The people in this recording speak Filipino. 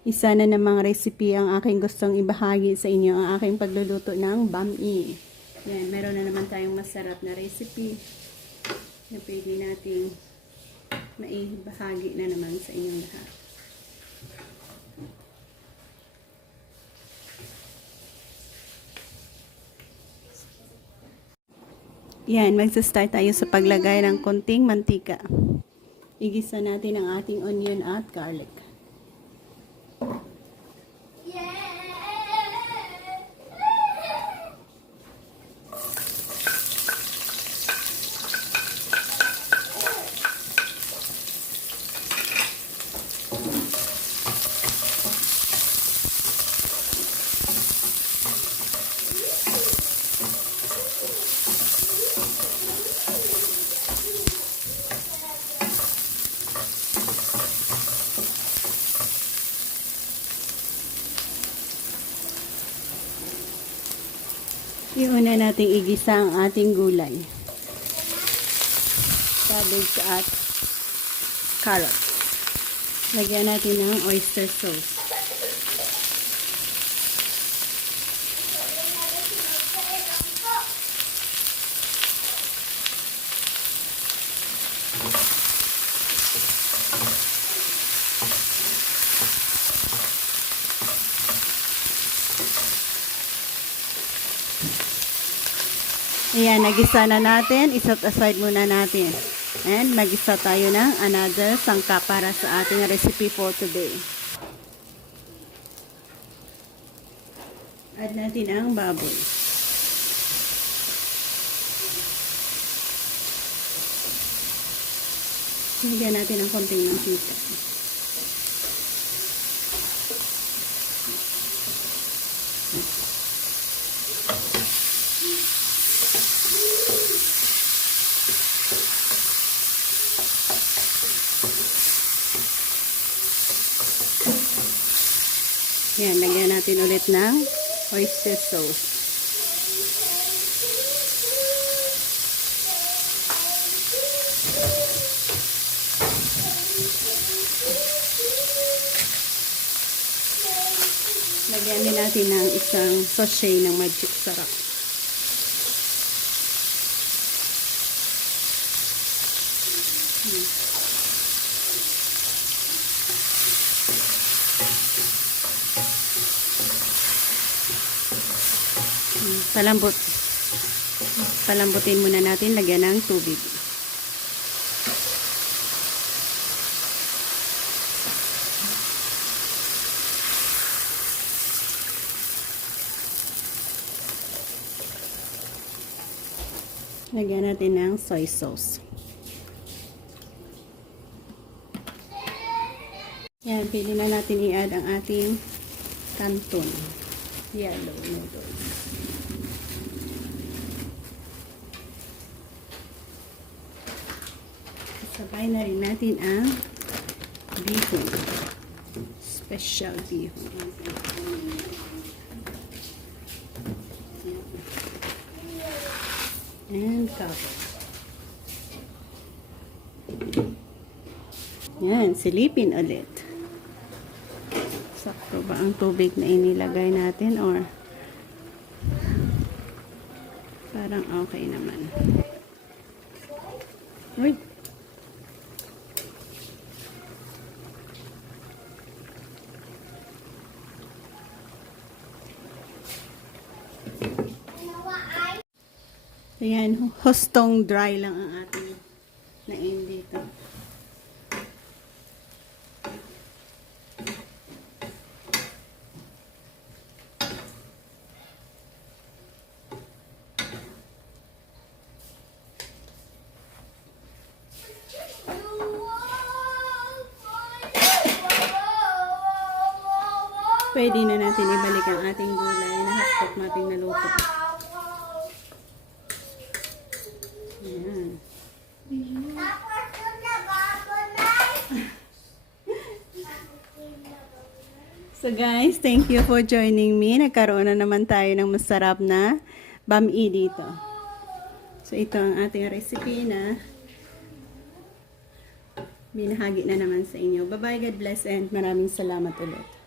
Isa na namang recipe ang aking gustong ibahagi sa inyo, ang aking pagluluto ng bami. Yan, meron na naman tayong masarap na recipe na pwede nating maibahagi na naman sa inyong lahat. Yan, magsa-start tayo sa paglagay ng konting mantika. Igisa natin ang ating onion at garlic. Iuna nating igisa ang ating gulay. Cabbage at carrot. Lagyan natin ng oyster sauce. Ayan, nagisa na natin. Iset aside muna natin. And magisa tayo ng another sangkap para sa ating recipe for today. Add natin ang baboy. Lagyan natin ng konting mantika. Yan, lagyan natin ulit ng oyster sauce. Lagyan din natin ng isang sachet ng magic sarap. Palambutin muna natin, lagyan ng tubig. Lagyan natin ng soy sauce. Yan, pili na natin i-add ang ating canton yellow noodles. Sabay na rin natin ang bihon. Special bihon. And cover. Yan, silipin ulit. Sakto ba ang tubig na inilagay natin or parang okay naman. Uy! Ayan, hustong dry lang ang ating nain dito. Pwede na natin ibalik ang ating gulay na hotpot nating naluto. Ayan. So guys, thank you for joining me. Nagkaroon na naman tayo ng masarap na bami dito. So ito ang ating recipe na binahagi na naman sa inyo. Bye bye, God bless, and maraming salamat ulit.